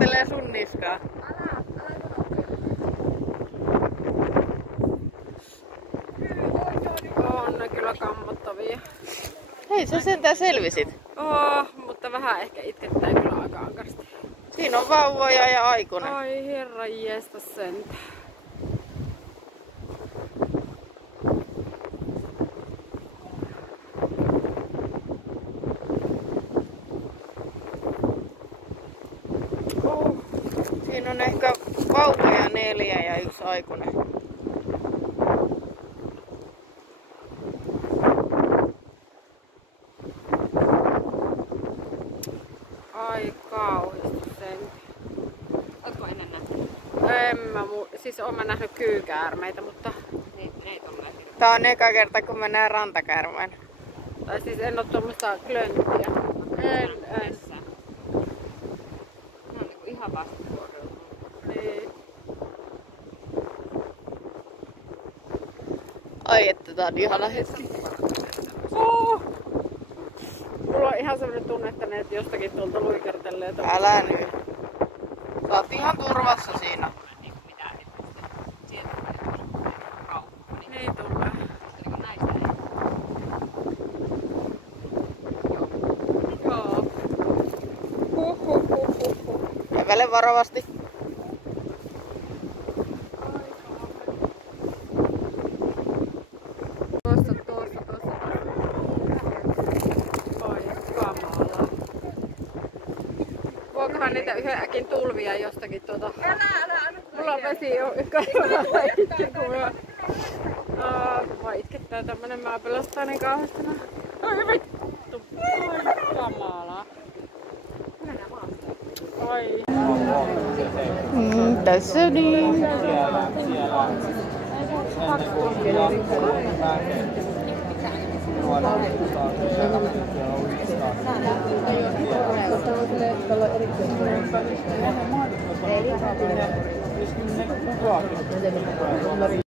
luikertelee sun niskaa. On ne kyllä kammottavia. Hei, sä sentään selvisit. Mutta vähän ehkä itkettää kyllä aika ankarasti. Siinä on vauvoja ja aikuinen. Ai herra jeesta sentään. Siinä on ehkä vauvoja 4 ja 1 aikuinen. Ai kauhistu sen. Ootko ennen nähnyt? Siis oon mä nähnyt kyykäärmeitä, mutta... Niin, ne ei ole nähnyt. Tää on eka kerta kun mä näen rantakäärmeen. Tai siis en oo tuommoista klönttiä. En. Ne on niinku ihan vastapuolella. Niin. Ai että tää on ihana hetki. Mulla on ihan sellainen tunne, että ne jostakin tuolta luikertelee. Älä nyt. Sä oot ihan turvassa siinä. Niinku mitään sieltä tulee kauppa. Niin tulee. Niinku näistä ei. Joo. Kävele varovasti. Tuossa. Oi, kamalaa. Voikohan niitä yhden äkin tulvia jostakin tuota... Älä. Mulla on vesi jo Mua itkettää tämmönen, mä pelastaa niin kauheasti. Ai vittu. Ai kamalaa. Ai. Tässä niin.